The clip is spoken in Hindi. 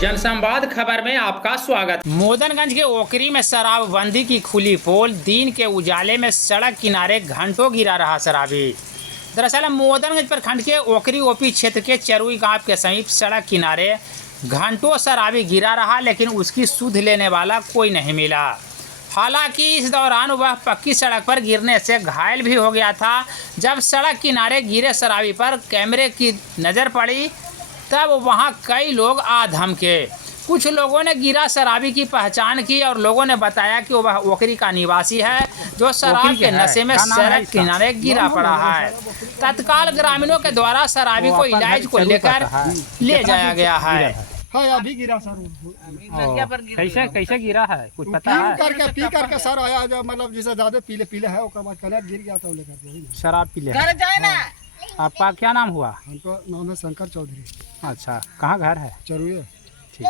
जनसंवाद खबर में आपका स्वागत। मोदनगंज के ओकरी में शराबबंदी की खुली पोल। दिन के उजाले में सड़क किनारे घंटों गिरा रहा शराबी। दरअसल मोदनगंज प्रखंड के ओकरी ओपी क्षेत्र के चरुई गांव के समीप सड़क किनारे घंटों शराबी गिरा रहा, लेकिन उसकी सुध लेने वाला कोई नहीं मिला। हालांकि इस दौरान वह पक्की सड़क पर गिरने से घायल भी हो गया था। जब सड़क किनारे गिरे शराबी पर कैमरे की नज़र पड़ी तब वहां कई लोग आ धमके। कुछ लोगों ने गिरा शराबी की पहचान की और लोगों ने बताया कि वह ओकरी का निवासी है जो शराब के नशे में सड़क किनारे गिरा पड़ा है। तत्काल ग्रामीणों के द्वारा शराबी को इलाज को लेकर ले जाया गया है। हाँ, अभी गिरा सर। कैसे कैसे गिरा है कुछ पता है? पी करके सर आया, जो मतलब जैसे ज्यादा पीले पीले है, उसके बाद कनेक्ट गिर गया तो लेकर शराब पी ले। आपका क्या नाम हुआ? हमको नाम है शंकर चौधरी। अच्छा, कहाँ घर है? चरुए। ठीक।